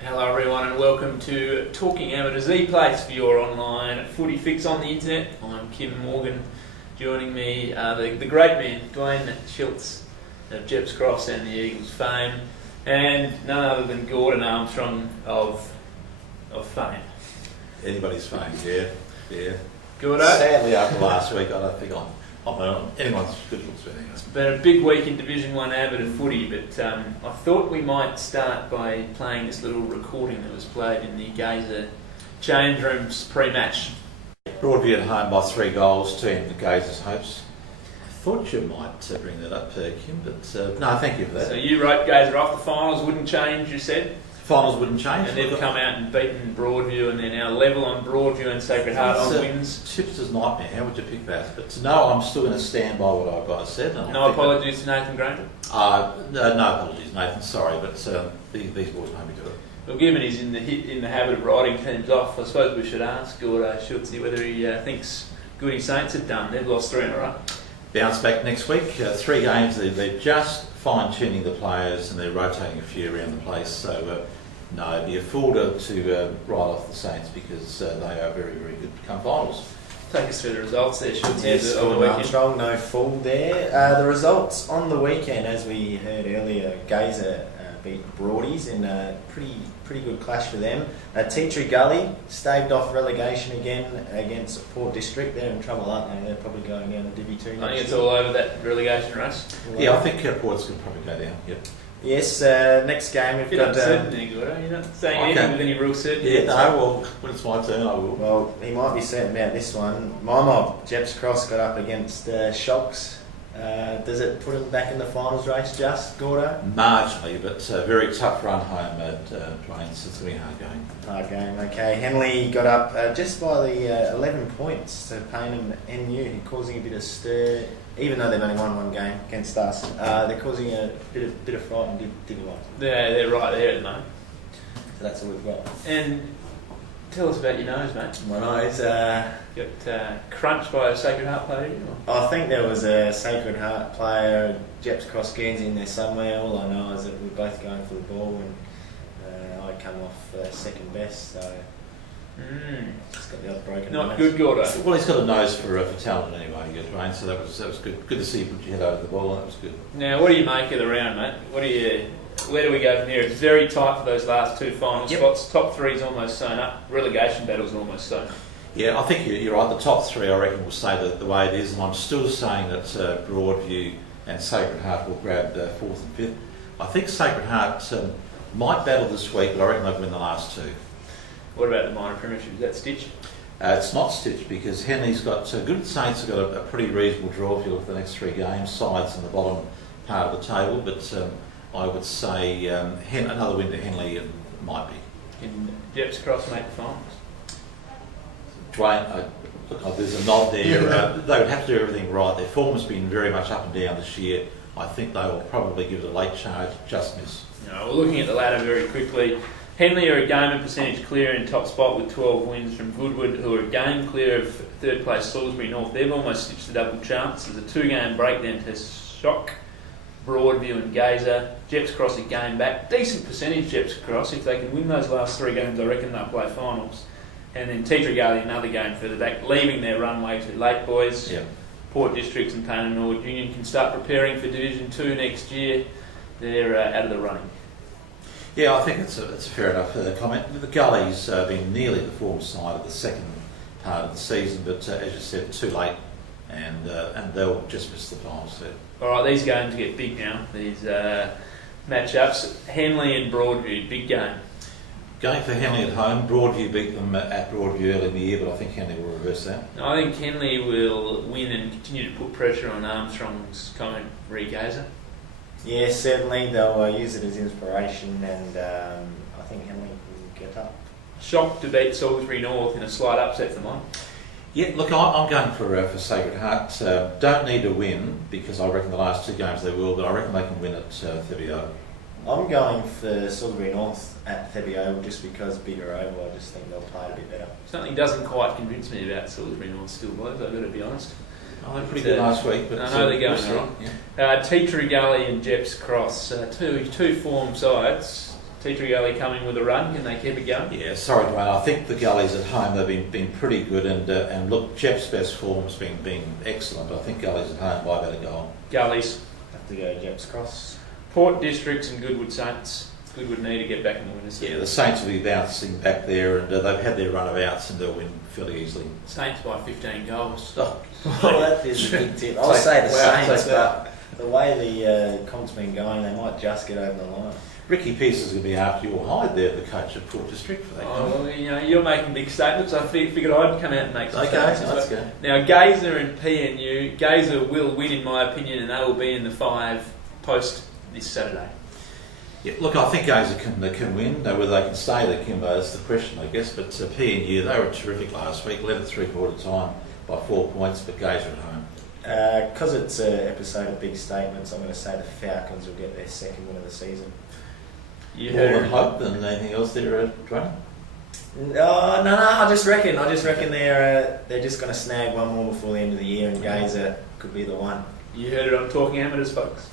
Hello everyone and welcome to Talking Amateurs, the place for your online footy fix on the internet. I'm Kim Morgan. Joining me the great man, Dwayne Schultz of Jeps Cross and the Eagles fame, and none other than Gordon Armstrong of fame. Anybody's fame, yeah. Gordo? Sadly, after last week, I don't think I'm on anyone's good looks for anything. It's been a big week in Division 1 amateur footy, but I thought we might start by playing this little recording that was played in the Gazer change rooms pre-match. Broadview at home by 3 goals to end the Gazers' hopes. I thought you might bring that up, Kim, but no, thank you for that. So you wrote Gazer off, the finals wouldn't change, you said? Finals wouldn't change. And they've come out and beaten Broadview, and they're now level on Broadview and Sacred Heart on wins. Tipster's nightmare. How would you pick that? But no, I'm still going to stand by what I've said. No apologies to Nathan Granger? No apologies, Nathan. Sorry, but these boys know me do it. Well, given he's in the habit of writing teams off, I suppose we should ask Gordo Schultzy whether he thinks Goody Saints have done. They've lost 3 in a row. Bounce back next week. 3 games. They're just fine-tuning the players and they're rotating a few around the place. So no, it'd be a fool to write off the Saints because they are very, very good to come finals. Take us through the results there, Schultzy. Yes, on the weekend. Armstrong, no fool there. The results on the weekend, as we heard earlier, Gazer beat Broadies in a pretty good clash for them. Tea Tree Gully staved off relegation again against Port District. They're in trouble, aren't they? They're probably going down to Divi 2 next I think it's year. all over that relegation race. Yeah, I think Port's going to probably go down. Yep. Yes, next game we've You're got... not certain there, Gordo. You're not saying anything with any real certainty. Yeah, no, well, when it's my turn, I will. Well, he might be certain about this one. My mob, Jeps Cross, got up against Shocks. Does it put him back in the finals race, just, Gordo? Marginally, but a very tough run home at Dwayne, so it's going to be a hard game. Hard game, okay. Henley got up just by the 11 points to Paynham NU, causing a bit of stir, even though they've only won 1 game against us. They're causing a bit of fright and Divi 1. Yeah, they're right there at the moment. So that's all we've got. And tell us about your nose, mate. My nose, Got crunched by a Sacred Heart player, didn't you? I think there was a Sacred Heart player, Jeps Cross Guernsey in there somewhere. All I know is that we're both going for the ball and I come off second best, so just got the odd broken Not nose. good, Gordo. Well, he's got a nose for talent anyway, Dwayne, so that was good. Good to see you put your head over the ball, and that was good. Now, what do you make of the round, mate? Where do we go from here? It's very tight for those last 2 final spots. Top 3's almost sewn up. Relegation battle's almost sewn up. Yeah, I think you're right. The top 3, I reckon, will stay the way it is, and I'm still saying that Broadview and Sacred Heart will grab 4th and 5th. I think Sacred Heart might battle this week, but I reckon they'll win the last 2. What about the minor premiership? Is that stitched? It's not stitched because Henley's got Good Saints have got a pretty reasonable draw if you look at the next 3 games. Sides in the bottom part of the table, but I would say another win to Henley might be. Can Jeps Cross make the finals? Dwayne, look, there's a nod there. They would have to do everything right. Their form has been very much up and down this year. I think they will probably give it a late charge, just miss. No, we're looking at the ladder very quickly. Henley are a game and percentage clear in top spot with 12 wins from Goodwood, who are a game clear of 3rd place Salisbury North. They've almost stitched the double chance. There's a 2-game breakdown to Shock, Broadview and Gazer. Jeps Cross a game back. Decent percentage Jeps Cross. If they can win those last 3 games, I reckon they'll play finals. And then Tea Tree Gully another game further back, leaving their runway too late, boys. Yeah. Port Districts and Paynham Norwood Union can start preparing for Division 2 next year. They're out of the running. Yeah, I think it's a fair enough comment. The Gully's been nearly the form side of the second part of the season, but as you said, too late, and they'll just miss the finals there. All right, these games get big now. These matchups, Henley and Broadview, big game. Going for Henley at home, Broadview beat them at Broadview early in the year, but I think Henley will reverse that. I think Henley will win and continue to put pressure on Armstrong's comment re-Gazer. Yeah, certainly they'll use it as inspiration, and I think Henley will get up. Shocked to beat Salisbury North in a slight upset for mine. Yeah, look, I'm going for Sacred Heart. Don't need to win because I reckon the last 2 games they will, but I reckon they can win at 30-0. I'm going for Salisbury North at Thebby Oval just because bigger oval. I just think they'll play it a bit better. Something doesn't quite convince me about Salisbury North still, boys, I've got to be honest. Oh, they're pretty good last week, but I know they're going we'll wrong. Yeah. Tea Tree Gully and Jeps Cross, two form sides. Teacher Gully coming with a run. Can they keep it going? Yeah, sorry, Dwayne. I think the Gullies at home have been pretty good, and look, Jeff's best form's been excellent. I think Gullies at home by about a goal. Gullies. Have to go Jeps Cross. Port Districts and Goodwood Saints. Goodwood need to get back in the winners. Yeah, the Saints will be bouncing back there, and they've had their run of outs, and they'll win fairly easily. Saints by 15 goals. Well, that is a big tip. I'll say the Saints, but the way the comp's been going, they might just get over the line. Ricky Pearce is going to be after your hide there, the coach of Port District for that. Oh, well, you're making big statements. I figured I'd come out and make some statements. Let's go. Now, Gazer and PNU. Gazer will win, in my opinion, and they will be in the 5 post this Saturday. Yeah, look, I think Gazer can win. Whether they can stay the Kimbo is the question, I guess. But PNU, they were terrific last week. Led at 3/4 time by 4 points, but Gazer at home. Because it's an episode of big statements, I'm going to say the Falcons will get their second win of the season. You More heard than hope than anything else there, Dwayne? No. I just reckon they're just going to snag one more before the end of the year, and Gazer could be the one. You heard it on Talking Amateurs, folks.